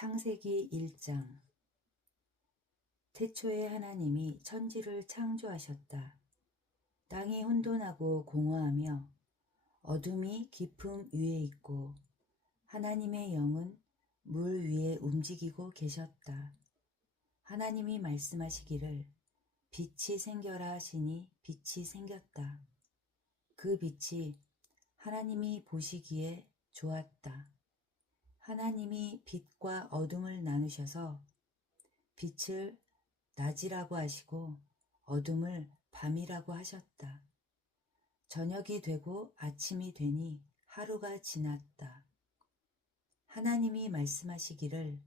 창세기 1장. 태초에 하나님이 천지를 창조하셨다. 땅이 혼돈하고 공허하며 어둠이 깊음 위에 있고 하나님의 영은 물 위에 움직이고 계셨다. 하나님이 말씀하시기를 빛이 생겨라 하시니 빛이 생겼다. 그 빛이 하나님이 보시기에 좋았다. 하나님이 빛과 어둠을 나누셔서 빛을 낮이라고 하시고 어둠을 밤이라고 하셨다. 저녁이 되고 아침이 되니 하루가 지났다. 하나님이 말씀하시기를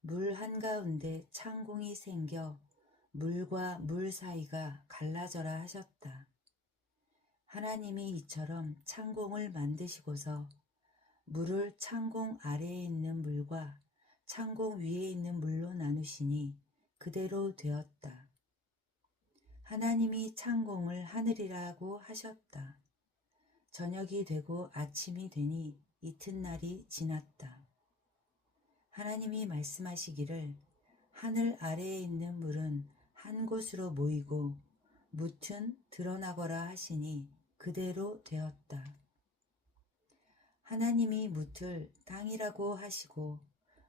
물 한가운데 창공이 생겨 물과 물 사이가 갈라져라 하셨다. 하나님이 이처럼 창공을 만드시고서 물을 창공 아래에 있는 물과 창공 위에 있는 물로 나누시니 그대로 되었다. 하나님이 창공을 하늘이라고 하셨다. 저녁이 되고 아침이 되니 이튿날이 지났다. 하나님이 말씀하시기를 하늘 아래에 있는 물은 한 곳으로 모이고 뭇은 드러나거라 하시니 그대로 되었다. 하나님이 뭇을 땅이라고 하시고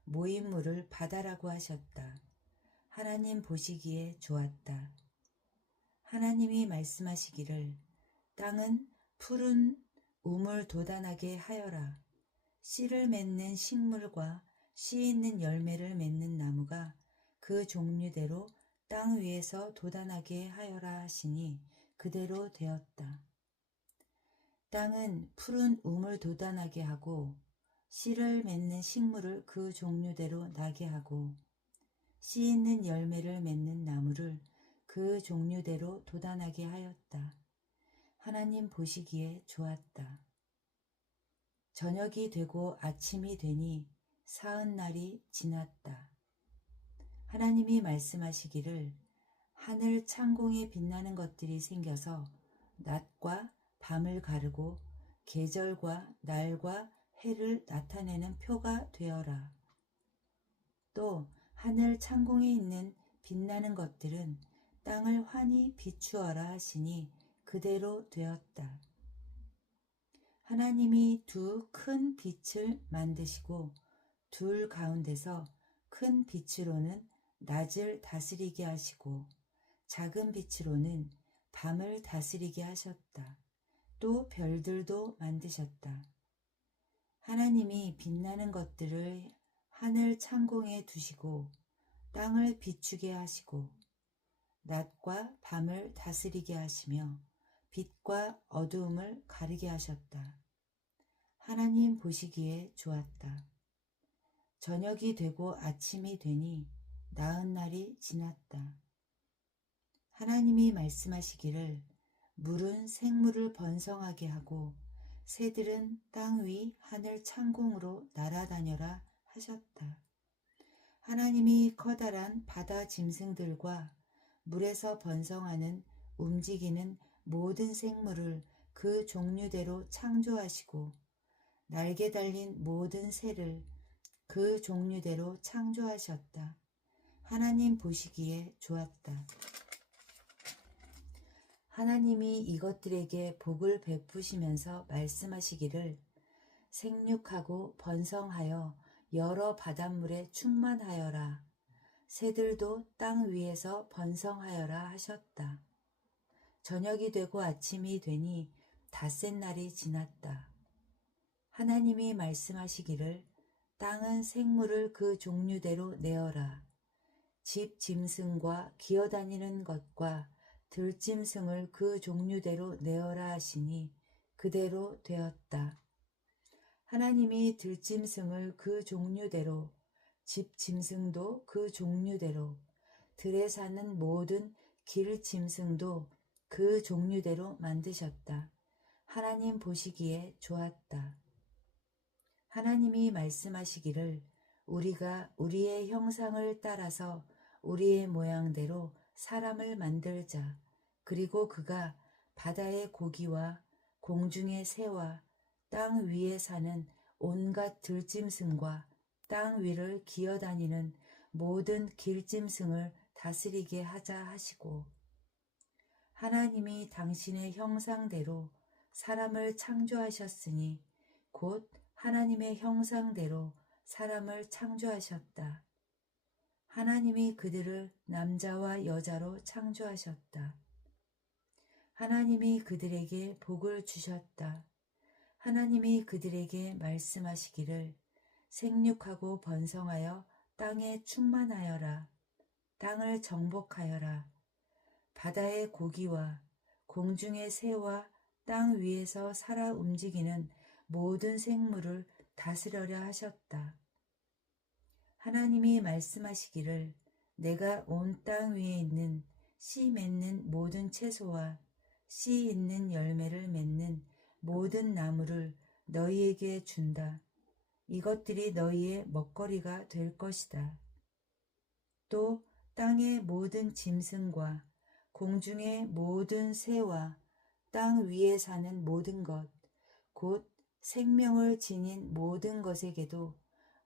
모인 물을 바다라고 하셨다. 하나님 보시기에 좋았다. 하나님이 말씀하시기를 땅은 푸른 우물 돋아나게 하여라. 씨를 맺는 식물과 씨 있는 열매를 맺는 나무가 그 종류대로 땅 위에서 돋아나게 하여라 하시니 그대로 되었다. 땅은 푸른 우물 돋아나게 하고 씨를 맺는 식물을 그 종류대로 나게 하고 씨 있는 열매를 맺는 나무를 그 종류대로 돋아나게 하였다. 하나님 보시기에 좋았다. 저녁이 되고 아침이 되니 사흔날이 지났다. 하나님이 말씀하시기를 하늘 창공에 빛나는 것들이 생겨서 낮과 밤을 가르고 계절과 날과 해를 나타내는 표가 되어라. 또 하늘 창공에 있는 빛나는 것들은 땅을 환히 비추어라 하시니 그대로 되었다. 하나님이 두 큰 빛을 만드시고 둘 가운데서 큰 빛으로는 낮을 다스리게 하시고 작은 빛으로는 밤을 다스리게 하셨다. 또 별들도 만드셨다. 하나님이 빛나는 것들을 하늘 창공에 두시고 땅을 비추게 하시고 낮과 밤을 다스리게 하시며 빛과 어두움을 가리게 하셨다. 하나님 보시기에 좋았다. 저녁이 되고 아침이 되니 나흔날이 지났다. 하나님이 말씀하시기를 물은 생물을 번성하게 하고 새들은 땅 위 하늘 창공으로 날아다녀라 하셨다. 하나님이 커다란 바다 짐승들과 물에서 번성하는 움직이는 모든 생물을 그 종류대로 창조하시고 날개 달린 모든 새를 그 종류대로 창조하셨다. 하나님 보시기에 좋았다. 하나님이 이것들에게 복을 베푸시면서 말씀하시기를 생육하고 번성하여 여러 바닷물에 충만하여라. 새들도 땅 위에서 번성하여라 하셨다. 저녁이 되고 아침이 되니 닷새 날이 지났다. 하나님이 말씀하시기를 땅은 생물을 그 종류대로 내어라. 집 짐승과 기어다니는 것과 들짐승을 그 종류대로 내어라 하시니 그대로 되었다. 하나님이 들짐승을 그 종류대로 집 짐승도 그 종류대로 들에 사는 모든 길 짐승도 그 종류대로 만드셨다. 하나님 보시기에 좋았다. 하나님이 말씀하시기를 우리가 우리의 형상을 따라서 우리의 모양대로 사람을 만들자. 그리고 그가 바다의 고기와 공중의 새와 땅 위에 사는 온갖 들짐승과 땅 위를 기어다니는 모든 길짐승을 다스리게 하자 하시고, 하나님이 당신의 형상대로 사람을 창조하셨으니 곧 하나님의 형상대로 사람을 창조하셨다. 하나님이 그들을 남자와 여자로 창조하셨다. 하나님이 그들에게 복을 주셨다. 하나님이 그들에게 말씀하시기를 생육하고 번성하여 땅에 충만하여라. 땅을 정복하여라. 바다의 고기와 공중의 새와 땅 위에서 살아 움직이는 모든 생물을 다스려라 하셨다. 하나님이 말씀하시기를 내가 온 땅 위에 있는 씨 맺는 모든 채소와 씨 있는 열매를 맺는 모든 나무를 너희에게 준다. 이것들이 너희의 먹거리가 될 것이다. 또 땅의 모든 짐승과 공중의 모든 새와 땅 위에 사는 모든 것, 곧 생명을 지닌 모든 것에게도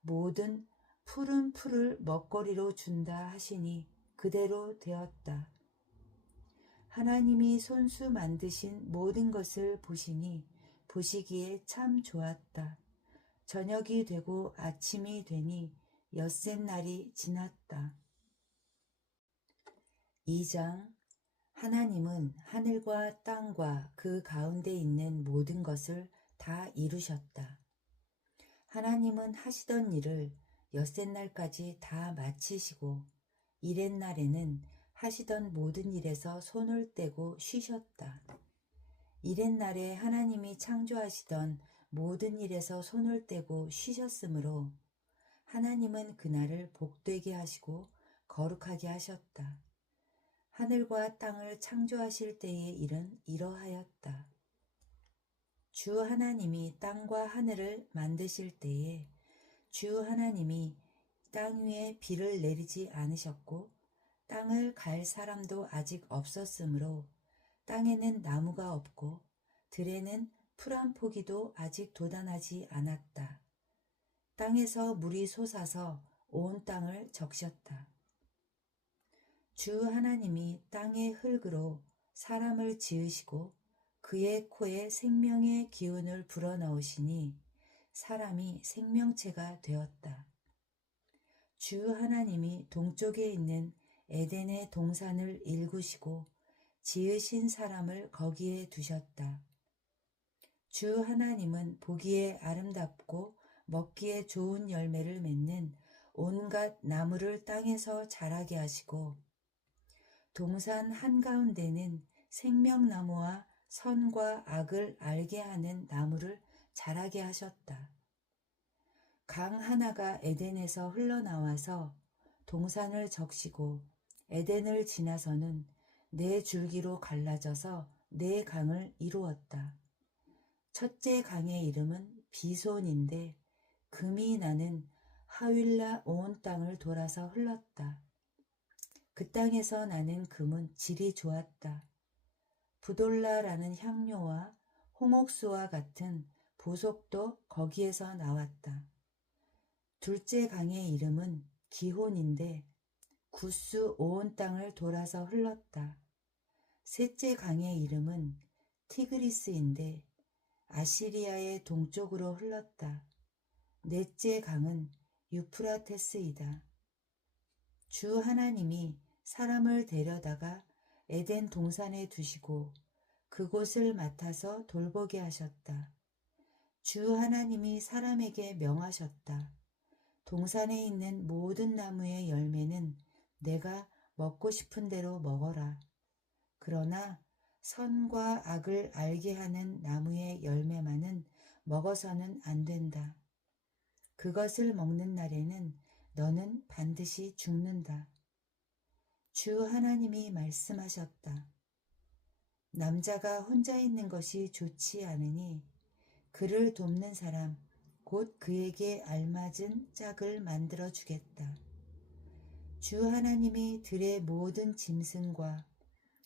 모든 푸른 풀을 먹거리로 준다 하시니 그대로 되었다. 하나님이 손수 만드신 모든 것을 보시니 보시기에 참 좋았다. 저녁이 되고 아침이 되니 엿새 날이 지났다. 2장. 하나님은 하늘과 땅과 그 가운데 있는 모든 것을 다 이루셨다. 하나님은 하시던 일을 엿새 날까지 다 마치시고 이렛 날에는 하시던 모든 일에서 손을 떼고 쉬셨다. 이렛 날에 하나님이 창조하시던 모든 일에서 손을 떼고 쉬셨으므로 하나님은 그날을 복되게 하시고 거룩하게 하셨다. 하늘과 땅을 창조하실 때의 일은 이러하였다. 주 하나님이 땅과 하늘을 만드실 때에 주 하나님이 땅 위에 비를 내리지 않으셨고 땅을 갈 사람도 아직 없었으므로 땅에는 나무가 없고 들에는 풀 한 포기도 아직 돋아나지 않았다. 땅에서 물이 솟아서 온 땅을 적셨다. 주 하나님이 땅의 흙으로 사람을 지으시고 그의 코에 생명의 기운을 불어넣으시니 사람이 생명체가 되었다. 주 하나님이 동쪽에 있는 에덴의 동산을 일구시고 지으신 사람을 거기에 두셨다. 주 하나님은 보기에 아름답고 먹기에 좋은 열매를 맺는 온갖 나무를 땅에서 자라게 하시고 동산 한가운데는 생명나무와 선과 악을 알게 하는 나무를 자라게 하셨다. 강 하나가 에덴에서 흘러나와서 동산을 적시고 에덴을 지나서는 네 줄기로 갈라져서 네 강을 이루었다. 첫째 강의 이름은 비손인데 금이 나는 하윌라 온 땅을 돌아서 흘렀다. 그 땅에서 나는 금은 질이 좋았다. 부돌라라는 향료와 홍옥수와 같은 보석도 거기에서 나왔다. 둘째 강의 이름은 기혼인데 구스 온 땅을 돌아서 흘렀다. 셋째 강의 이름은 티그리스인데 아시리아의 동쪽으로 흘렀다. 넷째 강은 유프라테스이다. 주 하나님이 사람을 데려다가 에덴 동산에 두시고 그곳을 맡아서 돌보게 하셨다. 주 하나님이 사람에게 명하셨다. 동산에 있는 모든 나무의 열매는 내가 먹고 싶은 대로 먹어라. 그러나 선과 악을 알게 하는 나무의 열매만은 먹어서는 안 된다. 그것을 먹는 날에는 너는 반드시 죽는다. 주 하나님이 말씀하셨다. 남자가 혼자 있는 것이 좋지 않으니 그를 돕는 사람 곧 그에게 알맞은 짝을 만들어 주겠다. 주 하나님이 들의 모든 짐승과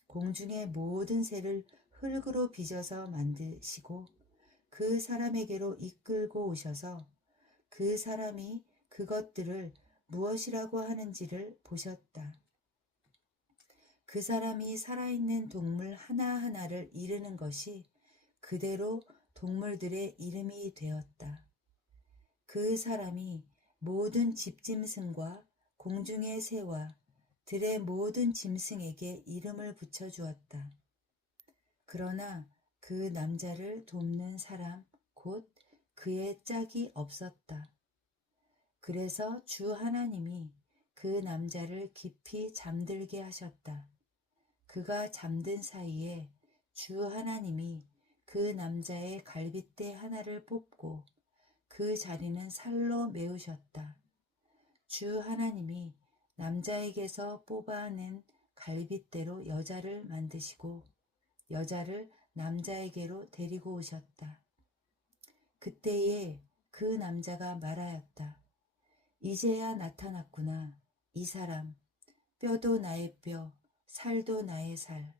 공중의 모든 새를 흙으로 빚어서 만드시고 그 사람에게로 이끌고 오셔서 그 사람이 그것들을 무엇이라고 하는지를 보셨다. 그 사람이 살아있는 동물 하나하나를 이르는 것이 그대로 동물들의 이름이 되었다. 그 사람이 모든 집짐승과 공중의 새와 들의 모든 짐승에게 이름을 붙여주었다. 그러나 그 남자를 돕는 사람 곧 그의 짝이 없었다. 그래서 주 하나님이 그 남자를 깊이 잠들게 하셨다. 그가 잠든 사이에 주 하나님이 그 남자의 갈빗대 하나를 뽑고 그 자리는 살로 메우셨다. 주 하나님이 남자에게서 뽑아낸 갈빗대로 여자를 만드시고 여자를 남자에게로 데리고 오셨다. 그때에 그 남자가 말하였다. 이제야 나타났구나. 이 사람, 뼈도 나의 뼈, 살도 나의 살.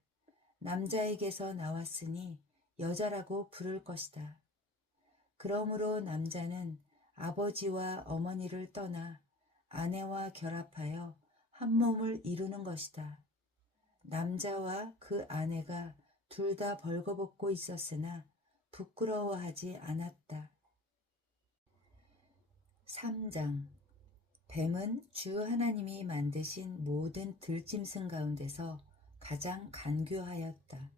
남자에게서 나왔으니 여자라고 부를 것이다. 그러므로 남자는 아버지와 어머니를 떠나 아내와 결합하여 한 몸을 이루는 것이다. 남자와 그 아내가 둘 다 벌거벗고 있었으나 부끄러워하지 않았다. 3장. 뱀은 주 하나님이 만드신 모든 들짐승 가운데서 가장 간교하였다.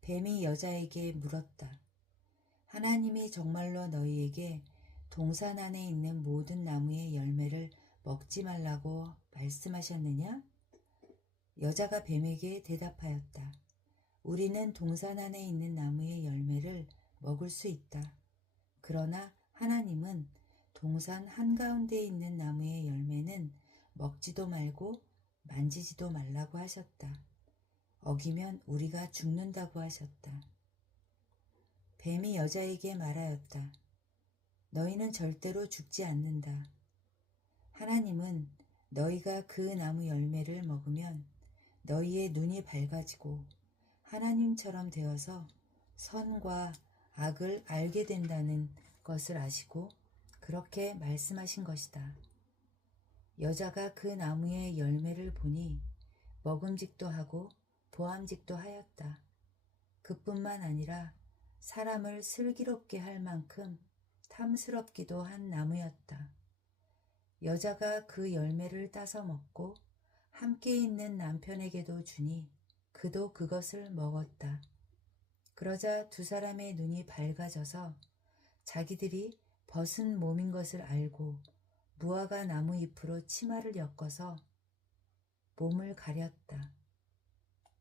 뱀이 여자에게 물었다. 하나님이 정말로 너희에게 동산 안에 있는 모든 나무의 열매를 먹지 말라고 말씀하셨느냐? 여자가 뱀에게 대답하였다. 우리는 동산 안에 있는 나무의 열매를 먹을 수 있다. 그러나 하나님은 동산 한가운데에 있는 나무의 열매는 먹지도 말고 만지지도 말라고 하셨다. 어기면 우리가 죽는다고 하셨다. 뱀이 여자에게 말하였다. 너희는 절대로 죽지 않는다. 하나님은 너희가 그 나무 열매를 먹으면 너희의 눈이 밝아지고 하나님처럼 되어서 선과 악을 알게 된다는 것을 아시고 그렇게 말씀하신 것이다. 여자가 그 나무의 열매를 보니 먹음직도 하고 보암직도 하였다. 그뿐만 아니라 사람을 슬기롭게 할 만큼 탐스럽기도 한 나무였다. 여자가 그 열매를 따서 먹고 함께 있는 남편에게도 주니 그도 그것을 먹었다. 그러자 두 사람의 눈이 밝아져서 자기들이 벗은 몸인 것을 알고 무화과 나무 잎으로 치마를 엮어서 몸을 가렸다.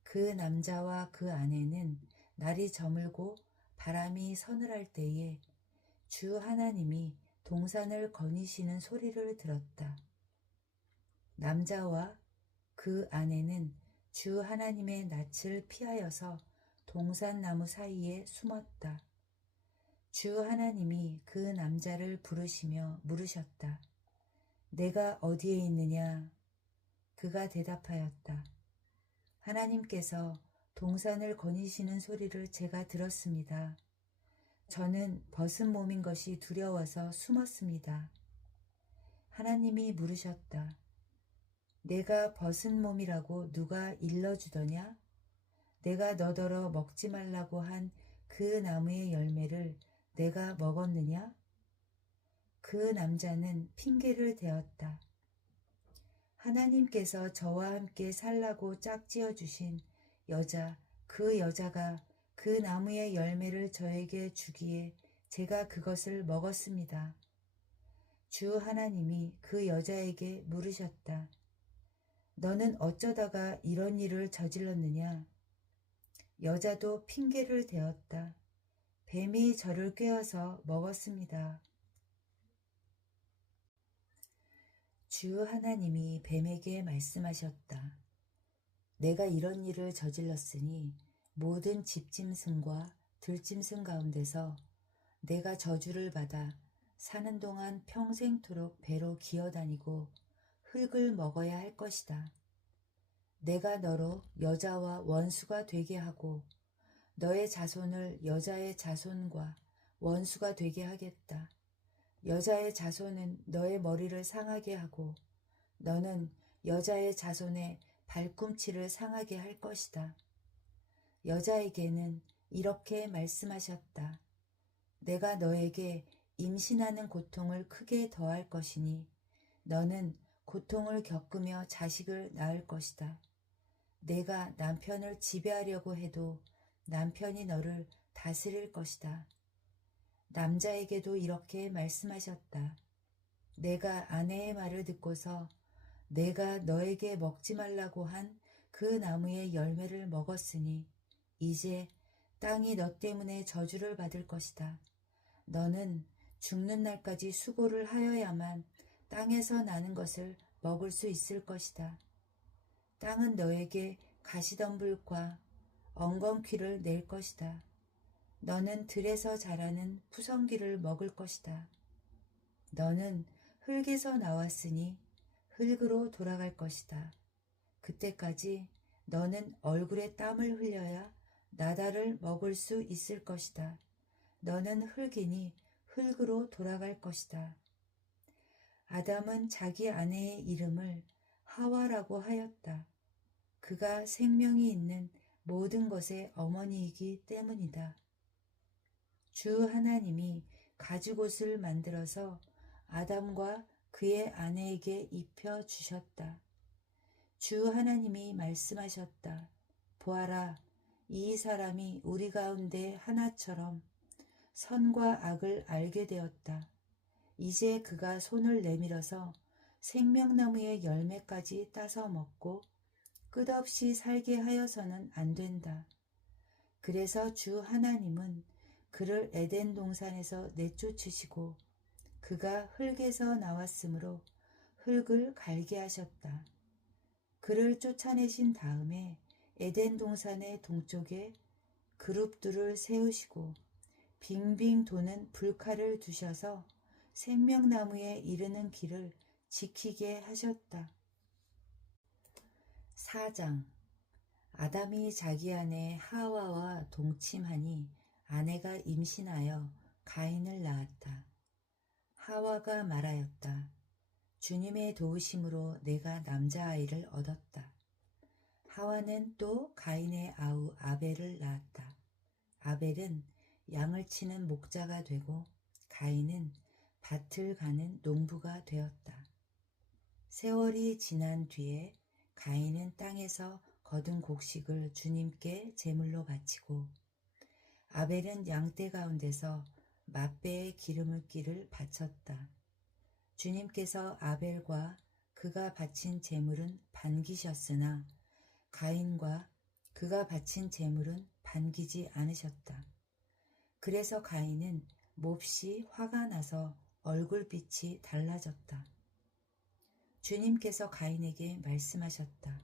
그 남자와 그 아내는 날이 저물고 바람이 서늘할 때에 주 하나님이 동산을 거니시는 소리를 들었다. 남자와 그 아내는 주 하나님의 낯을 피하여서 동산나무 사이에 숨었다. 주 하나님이 그 남자를 부르시며 물으셨다. 내가 어디에 있느냐? 그가 대답하였다. 하나님께서 동산을 거니시는 소리를 제가 들었습니다. 저는 벗은 몸인 것이 두려워서 숨었습니다. 하나님이 물으셨다. 내가 벗은 몸이라고 누가 일러주더냐? 내가 너더러 먹지 말라고 한 그 나무의 열매를 내가 먹었느냐? 그 남자는 핑계를 대었다. 하나님께서 저와 함께 살라고 짝지어 주신 여자, 그 여자가 그 나무의 열매를 저에게 주기에 제가 그것을 먹었습니다. 주 하나님이 그 여자에게 물으셨다. 너는 어쩌다가 이런 일을 저질렀느냐? 여자도 핑계를 대었다. 뱀이 저를 꿰어서 먹었습니다. 주 하나님이 뱀에게 말씀하셨다. 내가 이런 일을 저질렀으니 모든 집짐승과 들짐승 가운데서 내가 저주를 받아 사는 동안 평생토록 배로 기어다니고 흙을 먹어야 할 것이다. 내가 너로 여자와 원수가 되게 하고 너의 자손을 여자의 자손과 원수가 되게 하겠다. 여자의 자손은 너의 머리를 상하게 하고 너는 여자의 자손의 발꿈치를 상하게 할 것이다. 여자에게는 이렇게 말씀하셨다. 내가 너에게 임신하는 고통을 크게 더할 것이니 너는 고통을 겪으며 자식을 낳을 것이다. 내가 남편을 지배하려고 해도 남편이 너를 다스릴 것이다. 남자에게도 이렇게 말씀하셨다. 내가 아내의 말을 듣고서 내가 너에게 먹지 말라고 한 그 나무의 열매를 먹었으니 이제 땅이 너 때문에 저주를 받을 것이다. 너는 죽는 날까지 수고를 하여야만 땅에서 나는 것을 먹을 수 있을 것이다. 땅은 너에게 가시덤불과 엉겅퀴를 낼 것이다. 너는 들에서 자라는 푸성귀를 먹을 것이다. 너는 흙에서 나왔으니 흙으로 돌아갈 것이다. 그때까지 너는 얼굴에 땀을 흘려야 나달을 먹을 수 있을 것이다. 너는 흙이니 흙으로 돌아갈 것이다. 아담은 자기 아내의 이름을 하와라고 하였다. 그가 생명이 있는 모든 것의 어머니이기 때문이다. 주 하나님이 가죽옷을 만들어서 아담과 그의 아내에게 입혀 주셨다. 주 하나님이 말씀하셨다. 보아라, 이 사람이 우리 가운데 하나처럼 선과 악을 알게 되었다. 이제 그가 손을 내밀어서 생명나무의 열매까지 따서 먹고 끝없이 살게 하여서는 안 된다. 그래서 주 하나님은 그를 에덴 동산에서 내쫓으시고 그가 흙에서 나왔으므로 흙을 갈게 하셨다. 그를 쫓아내신 다음에 에덴 동산의 동쪽에 그룹들을 세우시고 빙빙 도는 불칼을 두셔서 생명나무에 이르는 길을 지키게 하셨다. 4장. 아담이 자기 아내 하와와 동침하니 아내가 임신하여 가인을 낳았다. 하와가 말하였다. 주님의 도우심으로 내가 남자아이를 얻었다. 하와는 또 가인의 아우 아벨을 낳았다. 아벨은 양을 치는 목자가 되고 가인은 밭을 가는 농부가 되었다. 세월이 지난 뒤에 가인은 땅에서 거둔 곡식을 주님께 제물로 바치고 아벨은 양떼 가운데서 맛배의 기름을 끼를 바쳤다. 주님께서 아벨과 그가 바친 제물은 반기셨으나 가인과 그가 바친 제물은 반기지 않으셨다. 그래서 가인은 몹시 화가 나서 얼굴빛이 달라졌다. 주님께서 가인에게 말씀하셨다.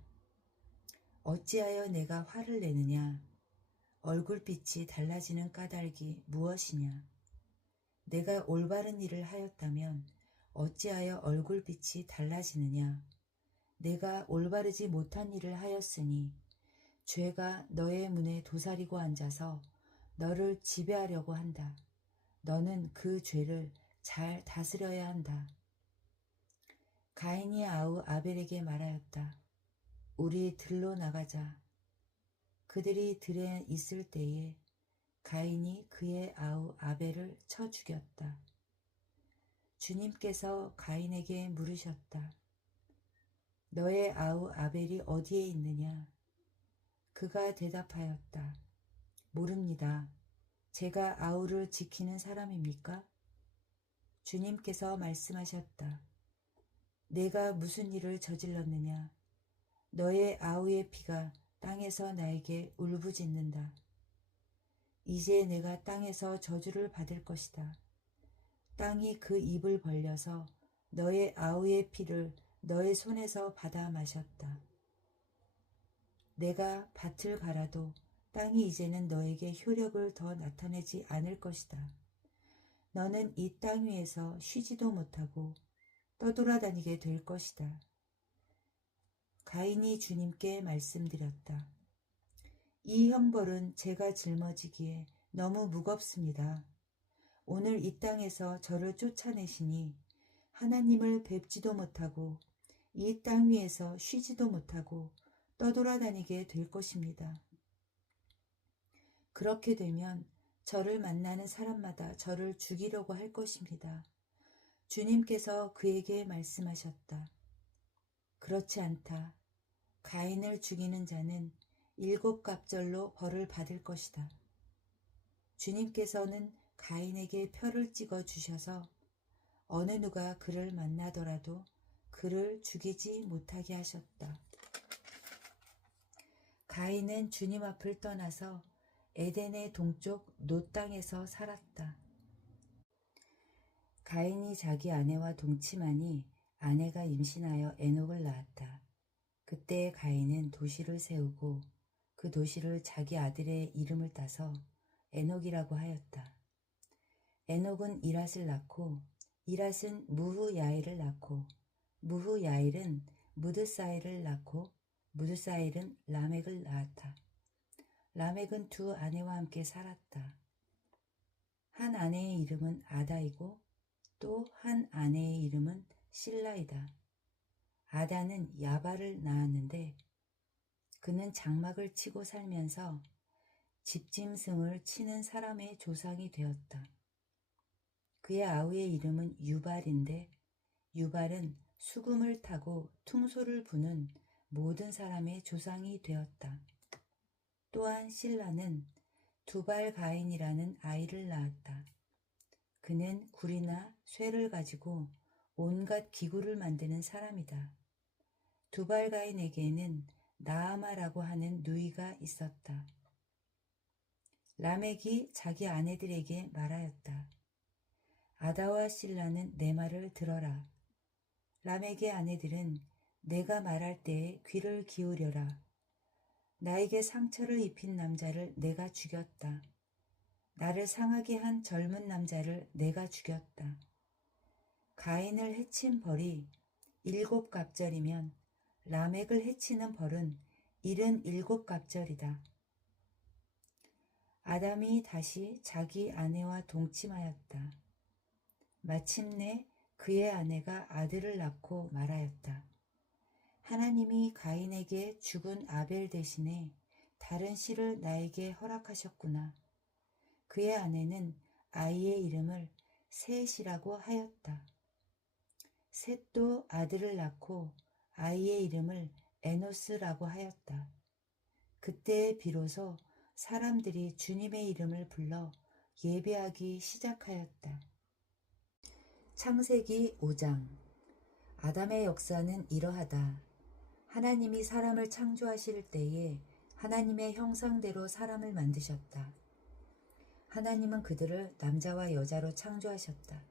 어찌하여 내가 화를 내느냐? 얼굴빛이 달라지는 까닭이 무엇이냐? 내가 올바른 일을 하였다면 어찌하여 얼굴빛이 달라지느냐? 내가 올바르지 못한 일을 하였으니 죄가 너의 문에 도사리고 앉아서 너를 지배하려고 한다. 너는 그 죄를 잘 다스려야 한다. 가인이 아우 아벨에게 말하였다. 우리 들로 나가자. 그들이 들에 있을 때에 가인이 그의 아우 아벨을 쳐 죽였다. 주님께서 가인에게 물으셨다. 너의 아우 아벨이 어디에 있느냐? 그가 대답하였다. 모릅니다. 제가 아우를 지키는 사람입니까? 주님께서 말씀하셨다. 내가 무슨 일을 저질렀느냐? 너의 아우의 피가 땅에서 나에게 울부짖는다. 이제 내가 땅에서 저주를 받을 것이다. 땅이 그 입을 벌려서 너의 아우의 피를 너의 손에서 받아 마셨다. 내가 밭을 갈아도 땅이 이제는 너에게 효력을 더 나타내지 않을 것이다. 너는 이 땅 위에서 쉬지도 못하고 떠돌아다니게 될 것이다. 가인이 주님께 말씀드렸다. 이 형벌은 제가 짊어지기에 너무 무겁습니다. 오늘 이 땅에서 저를 쫓아내시니 하나님을 뵙지도 못하고 이 땅 위에서 쉬지도 못하고 떠돌아다니게 될 것입니다. 그렇게 되면 저를 만나는 사람마다 저를 죽이려고 할 것입니다. 주님께서 그에게 말씀하셨다. 그렇지 않다. 가인을 죽이는 자는 7갑절로 벌을 받을 것이다. 주님께서는 가인에게 표를 찍어 주셔서 어느 누가 그를 만나더라도 그를 죽이지 못하게 하셨다. 가인은 주님 앞을 떠나서 에덴의 동쪽 노 땅에서 살았다. 가인이 자기 아내와 동침하니 아내가 임신하여 에녹을 낳았다. 그때 가인은 도시를 세우고 그 도시를 자기 아들의 이름을 따서 에녹이라고 하였다. 에녹은 이랏을 낳고 이랏은 무후야일을 낳고 무후야일은 무드사일을 낳고 무드사일은 라멕을 낳았다. 라멕은 두 아내와 함께 살았다. 한 아내의 이름은 아다이고 또 한 아내의 이름은 실라이다. 아다는 야발을 낳았는데 그는 장막을 치고 살면서 집짐승을 치는 사람의 조상이 되었다. 그의 아우의 이름은 유발인데 유발은 수금을 타고 퉁소를 부는 모든 사람의 조상이 되었다. 또한 실라는 두발가인이라는 아이를 낳았다. 그는 굴이나 쇠를 가지고 온갖 기구를 만드는 사람이다. 두발가인에게는 나아마라고 하는 누이가 있었다. 라멕이 자기 아내들에게 말하였다. 아다와 실라는 내 말을 들어라. 라멕의 아내들은 내가 말할 때에 귀를 기울여라. 나에게 상처를 입힌 남자를 내가 죽였다. 나를 상하게 한 젊은 남자를 내가 죽였다. 가인을 해친 벌이 7갑절이면 라멕을 해치는 벌은 77갑절이다. 아담이 다시 자기 아내와 동침하였다. 마침내 그의 아내가 아들을 낳고 말하였다. 하나님이 가인에게 죽은 아벨 대신에 다른 씨를 나에게 허락하셨구나. 그의 아내는 아이의 이름을 셋이라고 하였다. 셋도 아들을 낳고 아이의 이름을 에노스라고 하였다. 그때 비로소 사람들이 주님의 이름을 불러 예배하기 시작하였다. 창세기 5장. 아담의 역사는 이러하다. 하나님이 사람을 창조하실 때에 하나님의 형상대로 사람을 만드셨다. 하나님은 그들을 남자와 여자로 창조하셨다.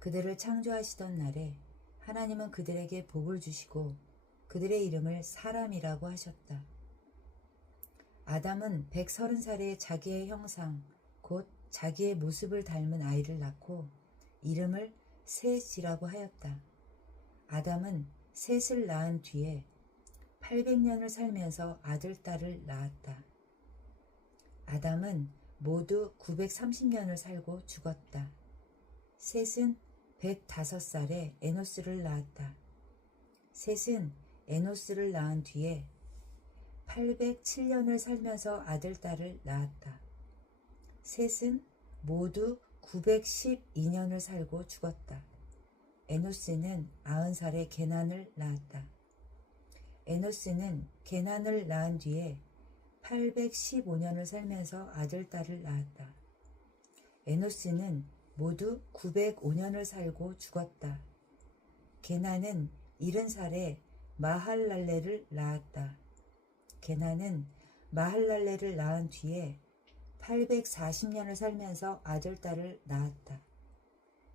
그들을 창조하시던 날에 하나님은 그들에게 복을 주시고 그들의 이름을 사람이라고 하셨다. 아담은 130살에 자기의 형상, 곧 자기의 모습을 닮은 아이를 낳고 이름을 셋이라고 하였다. 아담은 셋을 낳은 뒤에 800년을 살면서 아들, 딸을 낳았다. 아담은 모두 930년을 살고 죽었다. 셋은 105살에 에노스를 낳았다. 셋은 에노스를 낳은 뒤에 807년을 살면서 아들, 딸을 낳았다. 셋은 모두 912년을 살고 죽었다. 에노스는 90살에 게난을 낳았다. 에노스는 게난을 낳은 뒤에 815년을 살면서 아들, 딸을 낳았다. 에노스는 모두 905년을 살고 죽었다. 게난은 70살에 마할랄레를 낳았다. 게난은 마할랄레를 낳은 뒤에 840년을 살면서 아들, 딸을 낳았다.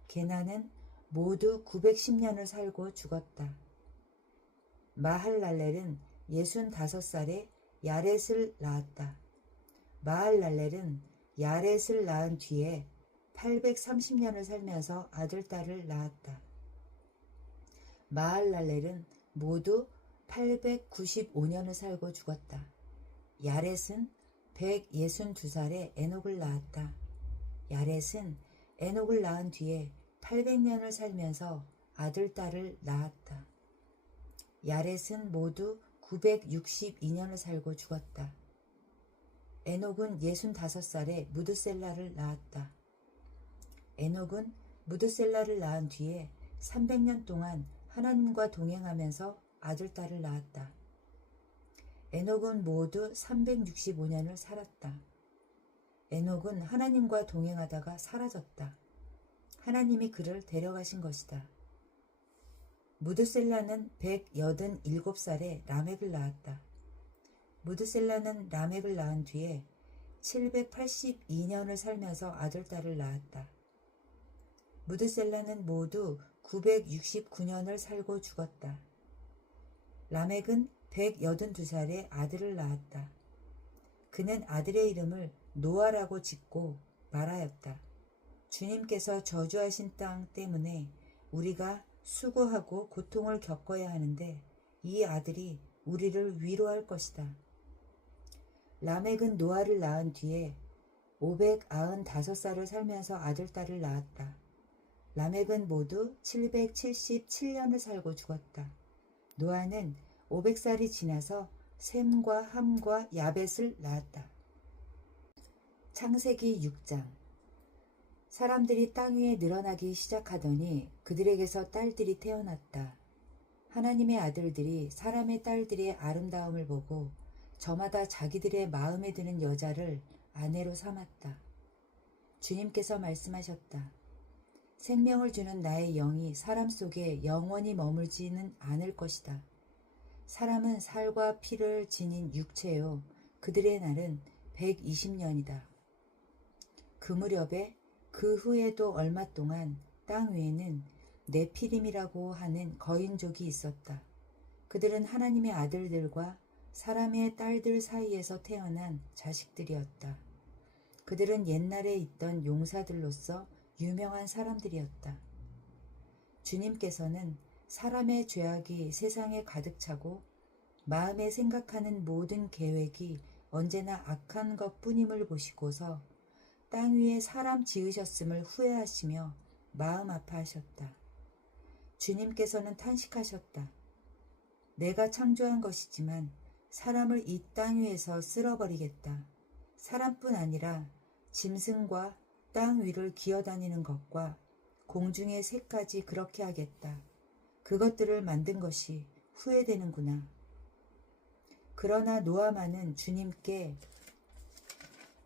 게난은 모두 910년을 살고 죽었다. 마할랄렐은 65살에 야렛을 낳았다. 마할랄렐은 야렛을 낳은 뒤에 830년을 살면서 아들, 딸을 낳았다. 마할랄렐은 모두 895년을 살고 죽었다. 야렛은 162살에 에녹을 낳았다. 야렛은 에녹을 낳은 뒤에 800년을 살면서 아들, 딸을 낳았다. 야렛은 모두 962년을 살고 죽었다. 에녹은 65살에 무드셀라를 낳았다. 에녹은 무드셀라를 낳은 뒤에 300년 동안 하나님과 동행하면서 아들, 딸을 낳았다. 에녹은 모두 365년을 살았다. 에녹은 하나님과 동행하다가 사라졌다. 하나님이 그를 데려가신 것이다. 무드셀라는 187살에 라멕을 낳았다. 무드셀라는 라멕을 낳은 뒤에 782년을 살면서 아들, 딸을 낳았다. 무드셀라는 모두 969년을 살고 죽었다. 라멕은 182살에 아들을 낳았다. 그는 아들의 이름을 노아라고 짓고 말하였다. 주님께서 저주하신 땅 때문에 우리가 수고하고 고통을 겪어야 하는데 이 아들이 우리를 위로할 것이다. 라멕은 노아를 낳은 뒤에 595살을 살면서 아들, 딸을 낳았다. 라멕은 모두 777년을 살고 죽었다. 노아는 500살이 지나서 셈과 함과 야벳을 낳았다. 창세기 6장. 사람들이 땅 위에 늘어나기 시작하더니 그들에게서 딸들이 태어났다. 하나님의 아들들이 사람의 딸들의 아름다움을 보고 저마다 자기들의 마음에 드는 여자를 아내로 삼았다. 주님께서 말씀하셨다. 생명을 주는 나의 영이 사람 속에 영원히 머물지는 않을 것이다. 사람은 살과 피를 지닌 육체요. 그들의 날은 120년이다. 그 무렵에 그 후에도 얼마 동안 땅 위에는 네피림이라고 하는 거인족이 있었다. 그들은 하나님의 아들들과 사람의 딸들 사이에서 태어난 자식들이었다. 그들은 옛날에 있던 용사들로서 유명한 사람들이었다. 주님께서는 사람의 죄악이 세상에 가득 차고 마음에 생각하는 모든 계획이 언제나 악한 것뿐임을 보시고서 땅 위에 사람 지으셨음을 후회하시며 마음 아파하셨다. 주님께서는 탄식하셨다. 내가 창조한 것이지만 사람을 이 땅 위에서 쓸어버리겠다. 사람뿐 아니라 짐승과 땅 위를 기어다니는 것과 공중의 새까지 그렇게 하겠다. 그것들을 만든 것이 후회되는구나. 그러나 노아만은 주님께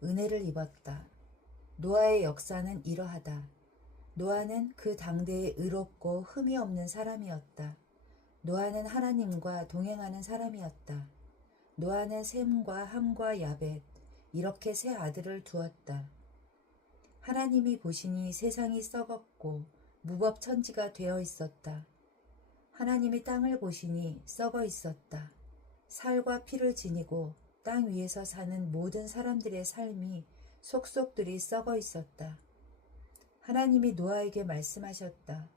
은혜를 입었다. 노아의 역사는 이러하다. 노아는 그 당대에 의롭고 흠이 없는 사람이었다. 노아는 하나님과 동행하는 사람이었다. 노아는 셈과 함과 야벳 이렇게 세 아들을 두었다. 하나님이 보시니 세상이 썩었고 무법천지가 되어 있었다. 하나님이 땅을 보시니 썩어 있었다. 살과 피를 지니고 땅 위에서 사는 모든 사람들의 삶이 속속들이 썩어 있었다. 하나님이 노아에게 말씀하셨다.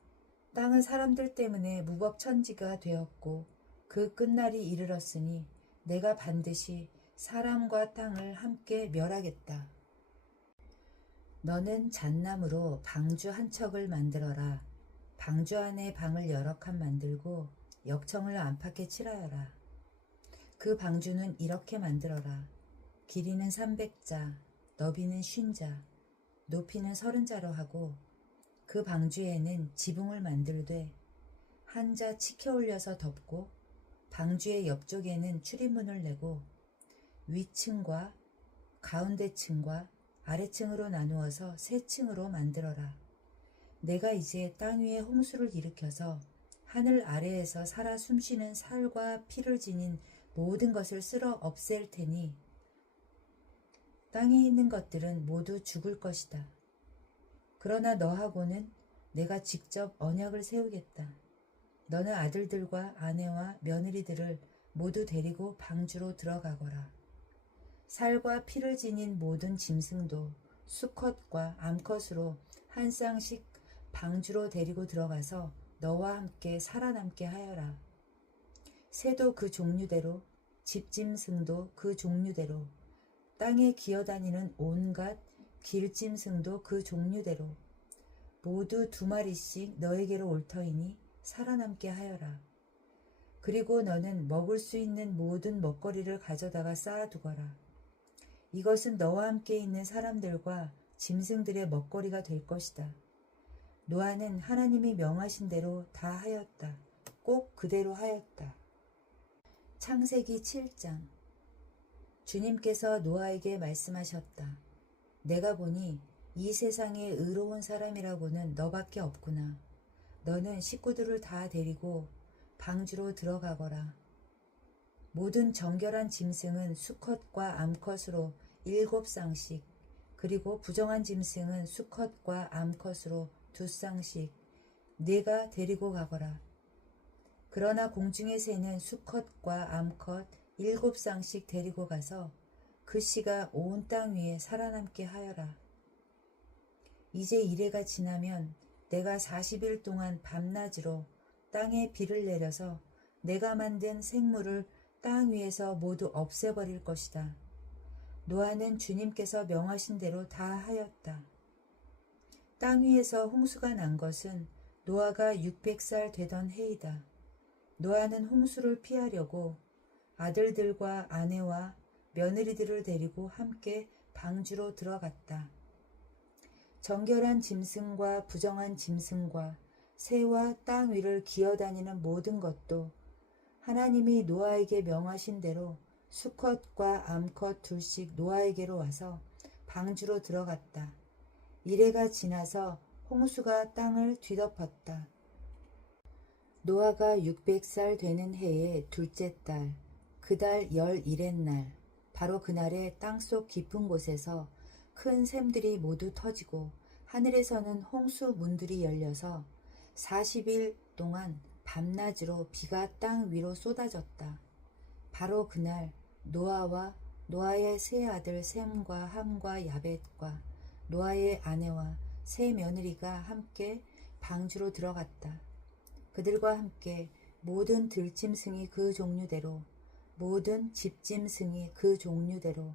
땅은 사람들 때문에 무법천지가 되었고 그 끝날이 이르렀으니 내가 반드시 사람과 땅을 함께 멸하겠다. 너는 잣나무로 방주 한 척을 만들어라. 방주 안에 방을 여러 칸 만들고 역청을 안팎에 칠하여라. 그 방주는 이렇게 만들어라. 길이는 300자, 너비는 50자, 높이는 30자로 하고 그 방주에는 지붕을 만들되 한 자 치켜 올려서 덮고 방주의 옆쪽에는 출입문을 내고 위층과 가운데층과 아래층으로 나누어서 세 층으로 만들어라. 내가 이제 땅 위에 홍수를 일으켜서 하늘 아래에서 살아 숨쉬는 살과 피를 지닌 모든 것을 쓸어 없앨 테니 땅에 있는 것들은 모두 죽을 것이다. 그러나 너하고는 내가 직접 언약을 세우겠다. 너는 아들들과 아내와 며느리들을 모두 데리고 방주로 들어가거라. 살과 피를 지닌 모든 짐승도 수컷과 암컷으로 한 쌍씩 방주로 데리고 들어가서 너와 함께 살아남게 하여라. 새도 그 종류대로, 집짐승도 그 종류대로, 땅에 기어다니는 온갖 길짐승도 그 종류대로, 모두 2마리씩 너에게로 올 터이니 살아남게 하여라. 그리고 너는 먹을 수 있는 모든 먹거리를 가져다가 쌓아두거라. 이것은 너와 함께 있는 사람들과 짐승들의 먹거리가 될 것이다. 노아는 하나님이 명하신 대로 다 하였다. 꼭 그대로 하였다. 창세기 7장. 주님께서 노아에게 말씀하셨다. 내가 보니 이 세상에 의로운 사람이라고는 너밖에 없구나. 너는 식구들을 다 데리고 방주로 들어가거라. 모든 정결한 짐승은 수컷과 암컷으로 7쌍씩, 그리고 부정한 짐승은 수컷과 암컷으로 2쌍씩 네가 데리고 가거라. 그러나 공중의 새는 수컷과 암컷 7쌍씩 데리고 가서 그 씨가 온 땅 위에 살아남게 하여라. 이제 이래가 지나면 내가 40일 동안 밤낮으로 땅에 비를 내려서 내가 만든 생물을 땅 위에서 모두 없애버릴 것이다. 노아는 주님께서 명하신 대로 다 하였다. 땅 위에서 홍수가 난 것은 노아가 600살 되던 해이다. 노아는 홍수를 피하려고 아들들과 아내와 며느리들을 데리고 함께 방주로 들어갔다. 정결한 짐승과 부정한 짐승과 새와 땅 위를 기어다니는 모든 것도 하나님이 노아에게 명하신 대로 수컷과 암컷 둘씩 노아에게로 와서 방주로 들어갔다. 이래가 지나서 홍수가 땅을 뒤덮었다. 노아가 600살 되는 해의 둘째 달, 그 달 11의 날, 바로 그날에 땅속 깊은 곳에서 큰 샘들이 모두 터지고 하늘에서는 홍수 문들이 열려서 40일 동안 밤낮으로 비가 땅 위로 쏟아졌다. 바로 그날 노아와 노아의 세 아들 셈과 함과 야벳과 노아의 아내와 세 며느리가 함께 방주로 들어갔다. 그들과 함께 모든 들짐승이 그 종류대로, 모든 집짐승이 그 종류대로,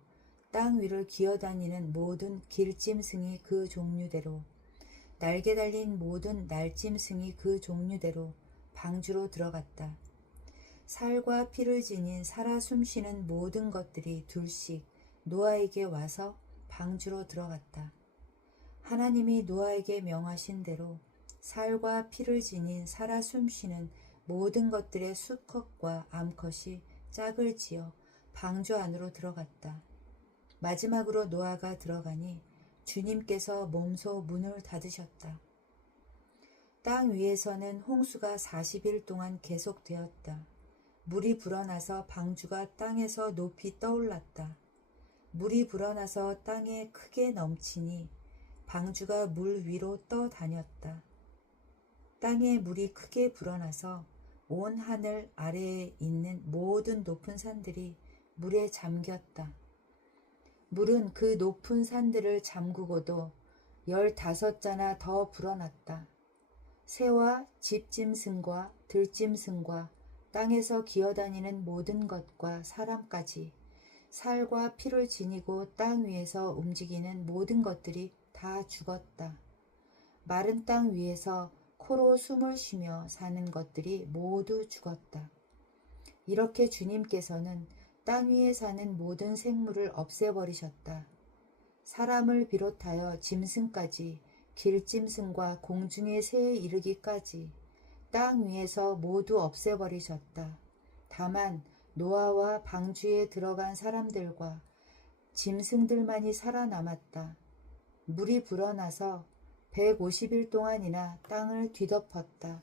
땅 위를 기어다니는 모든 길짐승이 그 종류대로, 날개 달린 모든 날짐승이 그 종류대로 방주로 들어갔다. 살과 피를 지닌 살아 숨쉬는 모든 것들이 둘씩 노아에게 와서 방주로 들어갔다. 하나님이 노아에게 명하신 대로 살과 피를 지닌 살아 숨쉬는 모든 것들의 수컷과 암컷이 짝을 지어 방주 안으로 들어갔다. 마지막으로 노아가 들어가니 주님께서 몸소 문을 닫으셨다. 땅 위에서는 홍수가 40일 동안 계속되었다. 물이 불어나서 방주가 땅에서 높이 떠올랐다. 물이 불어나서 땅에 크게 넘치니 방주가 물 위로 떠다녔다. 땅에 물이 크게 불어나서 온 하늘 아래에 있는 모든 높은 산들이 물에 잠겼다. 물은 그 높은 산들을 잠그고도 15자나 더 불어났다. 새와 집짐승과 들짐승과 땅에서 기어다니는 모든 것과 사람까지 살과 피를 지니고 땅 위에서 움직이는 모든 것들이 다 죽었다. 마른 땅 위에서 코로 숨을 쉬며 사는 것들이 모두 죽었다. 이렇게 주님께서는 땅 위에 사는 모든 생물을 없애버리셨다. 사람을 비롯하여 짐승까지 길짐승과 공중의 새에 이르기까지 땅 위에서 모두 없애버리셨다. 다만 노아와 방주에 들어간 사람들과 짐승들만이 살아남았다. 물이 불어나서 150일 동안이나 땅을 뒤덮었다.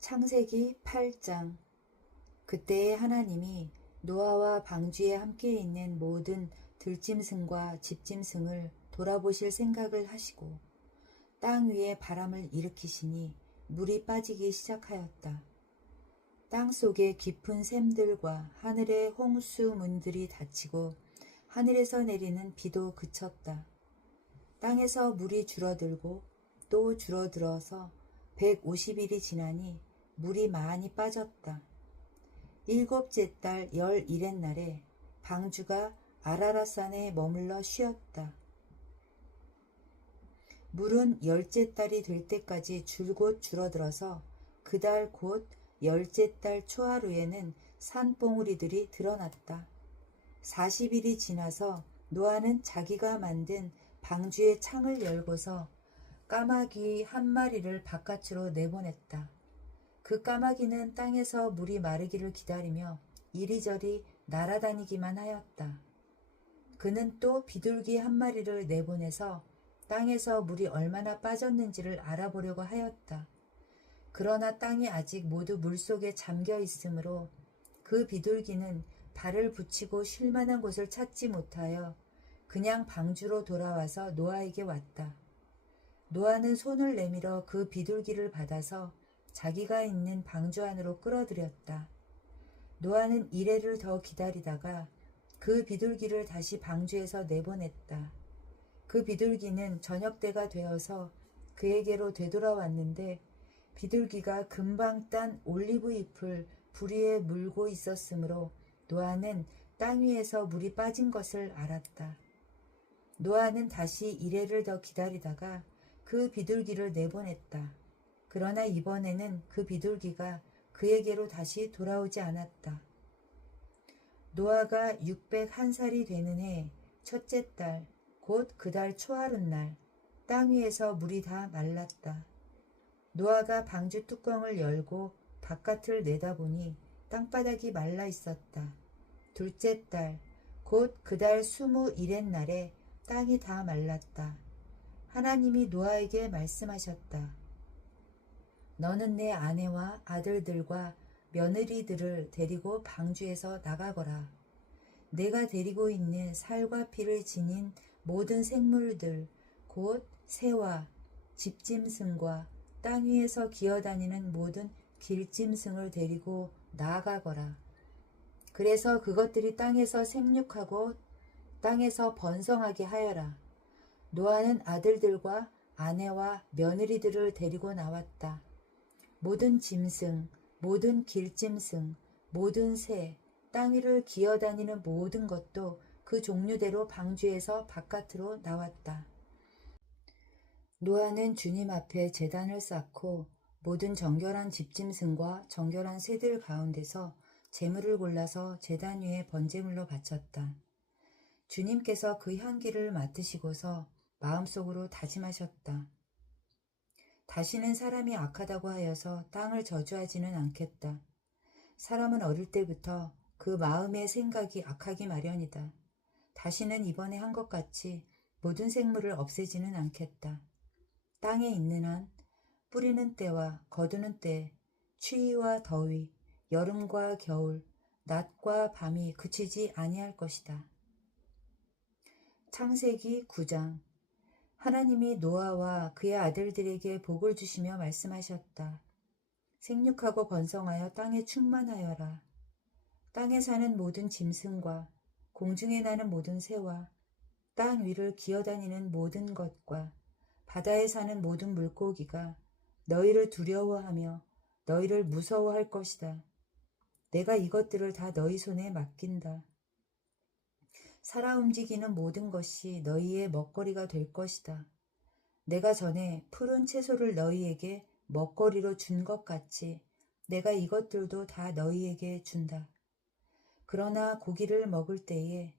창세기 8장. 그때에 하나님이 노아와 방주에 함께 있는 모든 들짐승과 집짐승을 돌아보실 생각을 하시고 땅 위에 바람을 일으키시니 물이 빠지기 시작하였다. 땅 속의 깊은 샘들과 하늘의 홍수 문들이 닫히고 하늘에서 내리는 비도 그쳤다. 땅에서 물이 줄어들고 또 줄어들어서 150일이 지나니 물이 많이 빠졌다. 7째 달 11의 날에 방주가 아라랏산에 머물러 쉬었다. 물은 열째 달이 될 때까지 줄곧 줄어들어서 그 달 곧 열째 달 초하루에는 산봉우리들이 드러났다. 40일이 지나서 노아는 자기가 만든 방주의 창을 열고서 까마귀 한 마리를 바깥으로 내보냈다. 그 까마귀는 땅에서 물이 마르기를 기다리며 이리저리 날아다니기만 하였다. 그는 또 비둘기 한 마리를 내보내서 땅에서 물이 얼마나 빠졌는지를 알아보려고 하였다. 그러나 땅이 아직 모두 물속에 잠겨 있으므로 그 비둘기는 발을 붙이고 쉴 만한 곳을 찾지 못하여 그냥 방주로 돌아와서 노아에게 왔다. 노아는 손을 내밀어 그 비둘기를 받아서 자기가 있는 방주 안으로 끌어들였다. 노아는 이래를 더 기다리다가 그 비둘기를 다시 방주에서 내보냈다. 그 비둘기는 저녁 때가 되어서 그에게로 되돌아왔는데 비둘기가 금방 딴 올리브 잎을 불 위에 물고 있었으므로 노아는 땅 위에서 물이 빠진 것을 알았다. 노아는 다시 이래를 더 기다리다가 그 비둘기를 내보냈다. 그러나 이번에는 그 비둘기가 그에게로 다시 돌아오지 않았다. 노아가 601살이 되는 해 첫째 달, 곧 그 달 초하룻날 땅 위에서 물이 다 말랐다. 노아가 방주 뚜껑을 열고 바깥을 내다보니 땅바닥이 말라 있었다. 둘째 달, 곧 그 달 21의 날에 땅이 다 말랐다. 하나님이 노아에게 말씀하셨다. 너는 내 아내와 아들들과 며느리들을 데리고 방주에서 나가거라. 내가 데리고 있는 살과 피를 지닌 모든 생물들, 곧 새와 집짐승과 땅 위에서 기어다니는 모든 길짐승을 데리고 나아가거라. 그래서 그것들이 땅에서 생육하고 땅에서 번성하게 하여라. 노아는 아들들과 아내와 며느리들을 데리고 나왔다. 모든 짐승, 모든 길짐승, 모든 새, 땅 위를 기어다니는 모든 것도 그 종류대로 방주에서 바깥으로 나왔다. 노아는 주님 앞에 제단을 쌓고 모든 정결한 집짐승과 정결한 새들 가운데서 제물을 골라서 제단 위에 번제물로 바쳤다. 주님께서 그 향기를 맡으시고서 마음속으로 다짐하셨다. 다시는 사람이 악하다고 하여서 땅을 저주하지는 않겠다. 사람은 어릴 때부터 그 마음의 생각이 악하기 마련이다. 다시는 이번에 한 것 같이 모든 생물을 없애지는 않겠다. 땅에 있는 한 뿌리는 때와 거두는 때, 추위와 더위, 여름과 겨울, 낮과 밤이 그치지 아니할 것이다. 창세기 9장. 하나님이 노아와 그의 아들들에게 복을 주시며 말씀하셨다. 생육하고 번성하여 땅에 충만하여라. 땅에 사는 모든 짐승과 공중에 나는 모든 새와 땅 위를 기어다니는 모든 것과 바다에 사는 모든 물고기가 너희를 두려워하며 너희를 무서워할 것이다. 내가 이것들을 다 너희 손에 맡긴다. 살아 움직이는 모든 것이 너희의 먹거리가 될 것이다. 내가 전에 푸른 채소를 너희에게 먹거리로 준 것 같이 내가 이것들도 다 너희에게 준다. 그러나 고기를 먹을 때에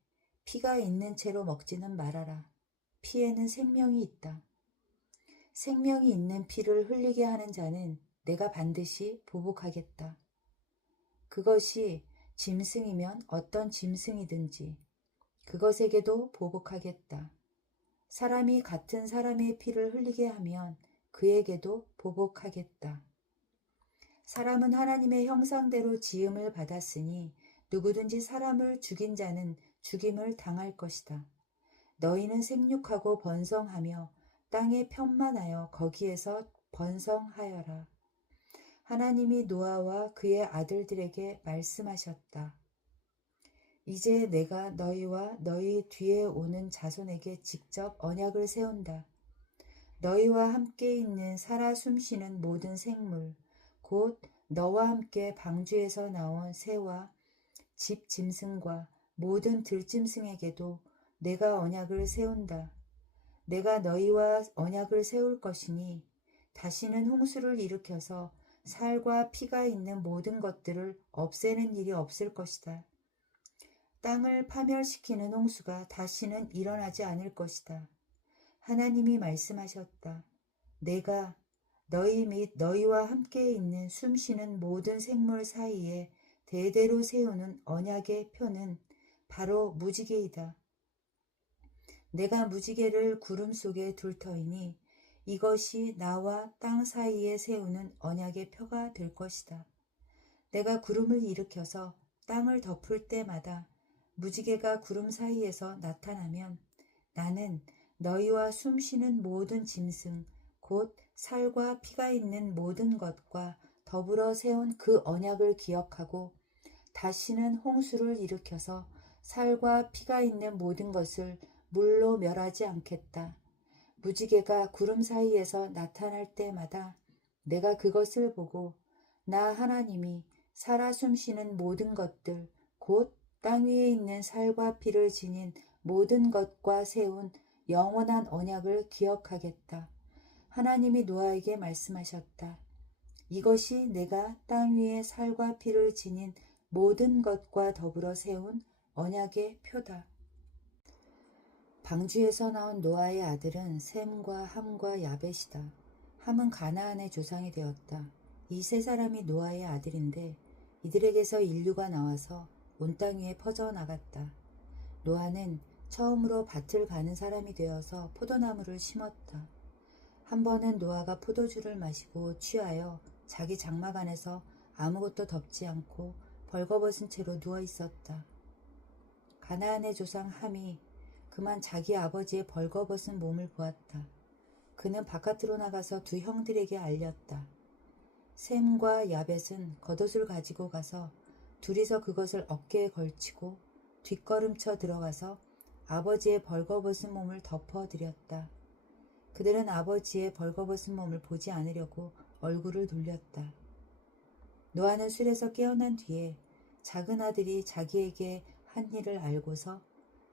피가 있는 채로 먹지는 말아라. 피에는 생명이 있다. 생명이 있는 피를 흘리게 하는 자는 내가 반드시 보복하겠다. 그것이 짐승이면 어떤 짐승이든지 그것에게도 보복하겠다. 사람이 같은 사람의 피를 흘리게 하면 그에게도 보복하겠다. 사람은 하나님의 형상대로 지음을 받았으니 누구든지 사람을 죽인 자는 죽임을 당할 것이다. 너희는 생육하고 번성하며 땅에 편만하여 거기에서 번성하여라. 하나님이 노아와 그의 아들들에게 말씀하셨다. 이제 내가 너희와 너희 뒤에 오는 자손에게 직접 언약을 세운다. 너희와 함께 있는 살아 숨쉬는 모든 생물, 곧 너와 함께 방주에서 나온 새와 집 짐승과 모든 들짐승에게도 내가 언약을 세운다. 내가 너희와 언약을 세울 것이니 다시는 홍수를 일으켜서 살과 피가 있는 모든 것들을 없애는 일이 없을 것이다. 땅을 파멸시키는 홍수가 다시는 일어나지 않을 것이다. 하나님이 말씀하셨다. 내가 너희 및 너희와 함께 있는 숨쉬는 모든 생물 사이에 대대로 세우는 언약의 표는 바로 무지개이다. 내가 무지개를 구름 속에 둘 터이니 이것이 나와 땅 사이에 세우는 언약의 표가 될 것이다. 내가 구름을 일으켜서 땅을 덮을 때마다 무지개가 구름 사이에서 나타나면 나는 너희와 숨쉬는 모든 짐승, 곧 살과 피가 있는 모든 것과 더불어 세운 그 언약을 기억하고 다시는 홍수를 일으켜서 살과 피가 있는 모든 것을 물로 멸하지 않겠다. 무지개가 구름 사이에서 나타날 때마다 내가 그것을 보고 나 하나님이 살아 숨쉬는 모든 것들, 곧 땅 위에 있는 살과 피를 지닌 모든 것과 세운 영원한 언약을 기억하겠다. 하나님이 노아에게 말씀하셨다. 이것이 내가 땅 위에 살과 피를 지닌 모든 것과 더불어 세운 언약의 표다. 방주에서 나온 노아의 아들은 셈과 함과 야벳이다. 함은 가나안의 조상이 되었다. 이 세 사람이 노아의 아들인데 이들에게서 인류가 나와서 온 땅 위에 퍼져나갔다. 노아는 처음으로 밭을 가는 사람이 되어서 포도나무를 심었다. 한 번은 노아가 포도주를 마시고 취하여 자기 장막 안에서 아무것도 덮지 않고 벌거벗은 채로 누워 있었다. 가나안의 조상 함이 그만 자기 아버지의 벌거벗은 몸을 보았다. 그는 바깥으로 나가서 두 형들에게 알렸다. 셈과 야벳은 겉옷을 가지고 가서 둘이서 그것을 어깨에 걸치고 뒷걸음쳐 들어가서 아버지의 벌거벗은 몸을 덮어드렸다. 그들은 아버지의 벌거벗은 몸을 보지 않으려고 얼굴을 돌렸다. 노아는 술에서 깨어난 뒤에 작은 아들이 자기에게 한 일을 알고서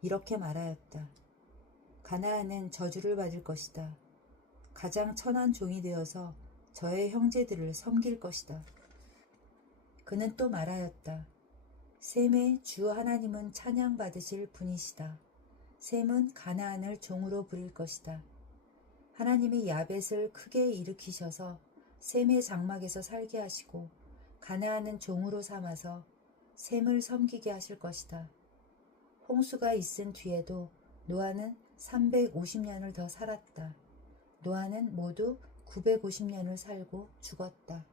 이렇게 말하였다. 가나안은 저주를 받을 것이다. 가장 천한 종이 되어서 저의 형제들을 섬길 것이다. 그는 또 말하였다. 셈의 주 하나님은 찬양받으실 분이시다. 셈은 가나안을 종으로 부릴 것이다. 하나님이 야벳을 크게 일으키셔서 셈의 장막에서 살게 하시고 가나안은 종으로 삼아서 셈을 섬기게 하실 것이다. 홍수가 있은 뒤에도 노아는 350년을 더 살았다. 노아는 모두 950년을 살고 죽었다.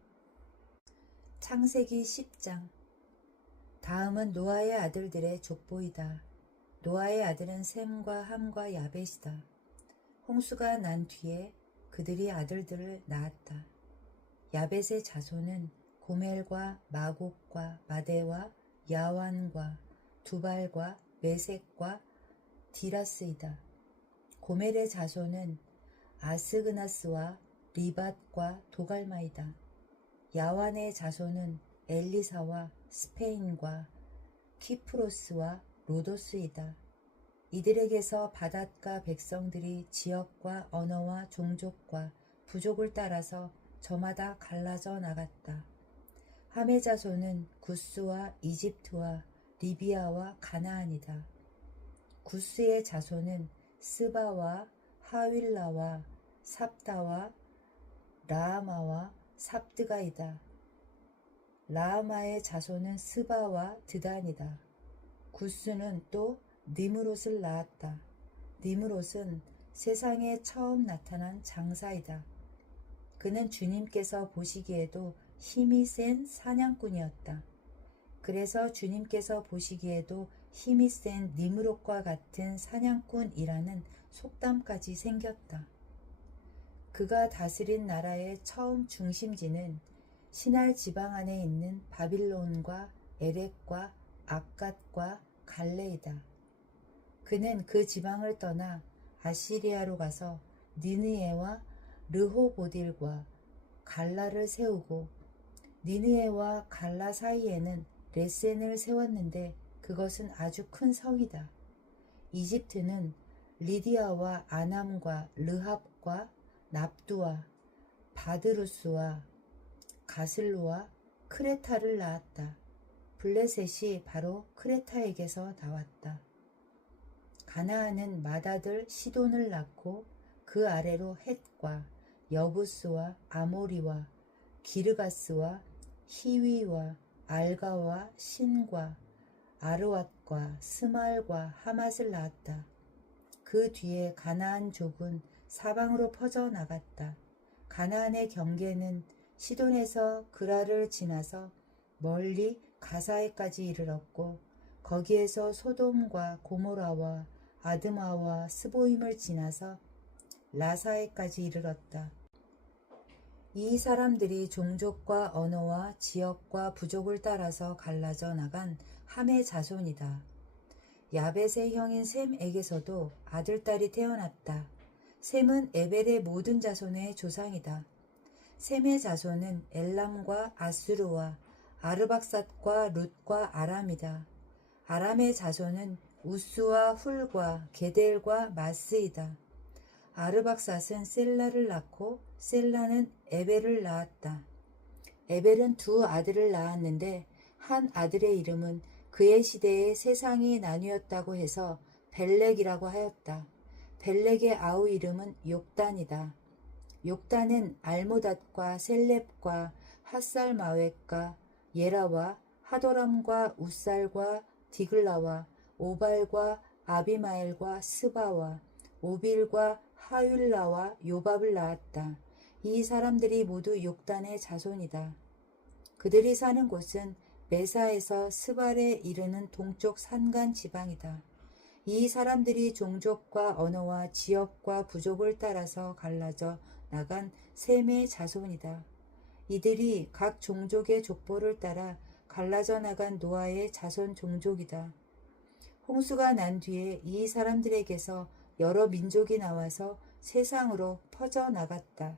창세기 10장. 다음은 노아의 아들들의 족보이다. 노아의 아들은 셈과 함과 야벳이다. 홍수가 난 뒤에 그들이 아들들을 낳았다. 야벳의 자손은 고멜과 마곡과 마대와 야완과 두발과 메섹과 디라스이다. 고멜의 자손은 아스그나스와 리밧과 도갈마이다. 야완의 자손은 엘리사와 스페인과 키프로스와 로도스이다. 이들에게서 바닷가 백성들이 지역과 언어와 종족과 부족을 따라서 저마다 갈라져 나갔다. 함의 자손은 구스와 이집트와 리비아와 가나안이다. 구스의 자손은 스바와 하윌라와 삽다와 라아마와 삽드가이다. 라아마의 자손은 스바와 드단이다. 구스는 또 니므롯을 낳았다. 니므롯은 세상에 처음 나타난 장사이다. 그는 주님께서 보시기에도 힘이 센 사냥꾼이었다. 그래서 주님께서 보시기에도 힘이 센 니므롯과 같은 사냥꾼이라는 속담까지 생겼다. 그가 다스린 나라의 처음 중심지는 시날 지방 안에 있는 바빌론과 에렉과 악갓과 갈레이다. 그는 그 지방을 떠나 아시리아로 가서 니느에와 르호보딜과 갈라를 세우고 니느에와 갈라 사이에는 레센을 세웠는데 그것은 아주 큰 성이다. 이집트는 리디아와 아남과 르합과 납두와 바드루스와 가슬루와 크레타를 낳았다. 블레셋이 바로 크레타에게서 나왔다. 가나안은 맏아들 시돈을 낳고 그 아래로 헷과 여부스와 아모리와 기르가스와 히위와 알가와 신과 아르왓과 스말과 하맛을 낳았다. 그 뒤에 가나안 족은 사방으로 퍼져 나갔다. 가나안의 경계는 시돈에서 그라를 지나서 멀리 가사에까지 이르렀고 거기에서 소돔과 고모라와 아드마와 스보임을 지나서 라사에까지 이르렀다. 이 사람들이 종족과 언어와 지역과 부족을 따라서 갈라져 나간 함의 자손이다. 야벳의 형인 셈에게서도 아들딸이 태어났다. 셈은 에벨의 모든 자손의 조상이다. 셈의 자손은 엘람과 아수르와 아르박삿과 룻과 아람이다. 아람의 자손은 우스와 훌과 게델과 마스이다. 아르박삿은 셀라를 낳고 셀라는 에벨을 낳았다. 에벨은 두 아들을 낳았는데 한 아들의 이름은 그의 시대에 세상이 나뉘었다고 해서 벨렉이라고 하였다. 벨렉의 아우 이름은 욕단이다. 욕단은 알모닷과 셀렙과 핫살마웻과 예라와 하도람과 우살과 디글라와 오발과 아비마엘과 스바와 오빌과 하윌라와 요밥을 낳았다. 이 사람들이 모두 욕단의 자손이다. 그들이 사는 곳은 메사에서 스발에 이르는 동쪽 산간 지방이다. 이 사람들이 종족과 언어와 지역과 부족을 따라서 갈라져 나간 셈의 자손이다. 이들이 각 종족의 족보를 따라 갈라져 나간 노아의 자손 종족이다. 홍수가 난 뒤에 이 사람들에게서 여러 민족이 나와서 세상으로 퍼져 나갔다.